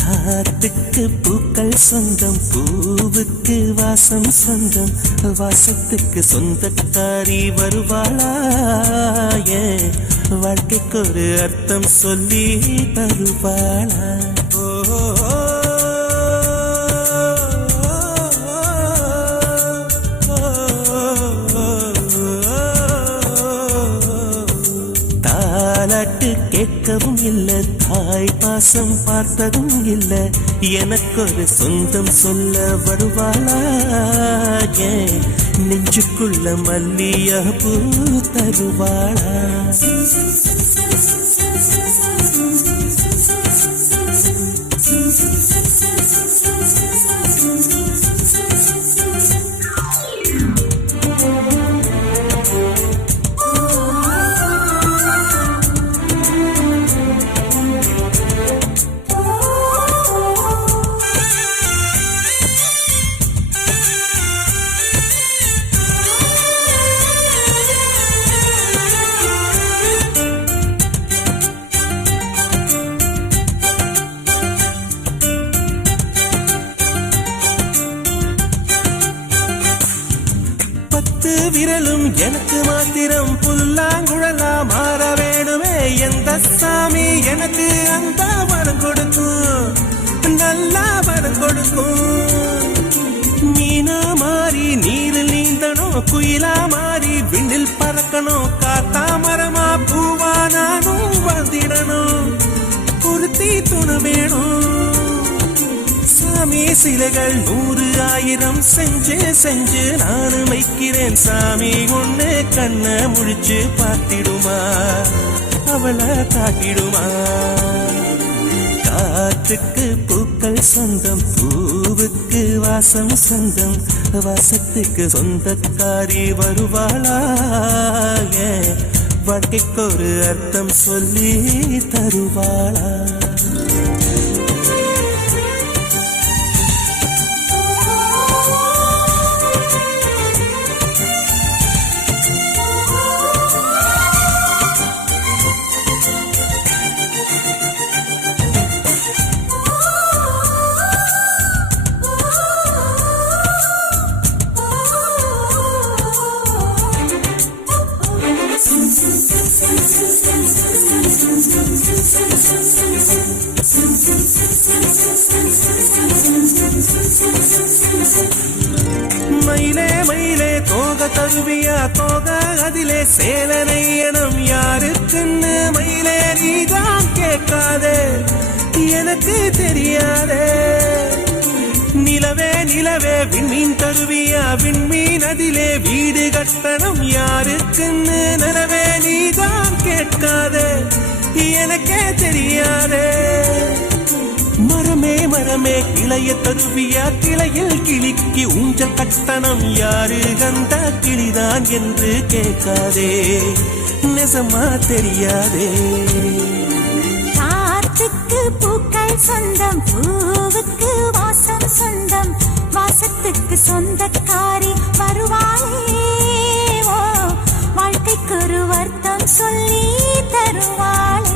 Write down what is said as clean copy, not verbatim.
காத்துக்கு பூக்கள் சொந்தம், பூவுக்கு வாசம் சொந்தம், வாசத்துக்கு சொந்தக்காரி வருவாளா? வாழ்க்கைக்கு ஒரு அர்த்தம் சொல்லி தருவாளா? தாலாட்டு கேட்கவும் இல்லை, தாய் பாசம் பார்த்ததும் இல்லை, எனக்கு ஒரு சொந்தம் சொல்ல வருவாளா? நெஞ்சுக்குள்ள மல்லியா பூ தருவாளா? விரலும் எனக்கு மாத்திரம் புல்லாங்குழலா மாற வேணுமே, எந்த சாமி எனக்கு அந்த வரம் கொடுக்கும், நல்லா வரம் கொடுக்கும். மீனா மாறி நீரில் நீந்தணும், குயிலா மாறி விண்ணில் பறக்கணும், காத்தா மரமா பூவா நானும் வந்திடணும், பொருத்தி துணை வேணும். சாமி சிலைகள் 100,000 செஞ்சு செஞ்சு நானும் வைக்கிறேன், சாமி ஒண்ணு கண்ண முழிச்சு பார்த்திடுமா, அவளை காட்டிடுமா? காத்துக்கு பூக்கள் சொந்தம், பூவுக்கு வாசம் சொந்தம், வாசத்துக்கு சொந்தக்காரி வருவாளா? வாழ்க்கைக்கு ஒரு அர்த்தம் சொல்லி தருவாளா? மயிலே மயிலே தோக தருவியா, தோக அதிலே சேலனை எனம் யாருக்குன்னு மயிலே நீதான் கேட்காதே, எனக்கு தெரியாதே. நிலவே நிலவே விண்மீன் தருவியா, விண்மீன் அதிலே வீடு கட்டணம் யாருக்குன்னு நிலவே நீதான் கேட்காதே, எனக்கே தெரியாதே. மரமே மரமே கிளைய தருவியா, கிளையில் கிளிக்கு ஊஞ்சல் கட்டணம் யாரு கந்த கிளிதான் என்று கேட்காதே, நெசமா தெரியாதே. காத்துக்கு பூக்கள் சொந்தம், பூவுக்கு வாசம் சொந்தம், வாசத்துக்கு சொந்தக்காரி வருவாளே, வாழ்க்கைக்கு ஒரு அர்த்தம் சொல்லி தருவாளே.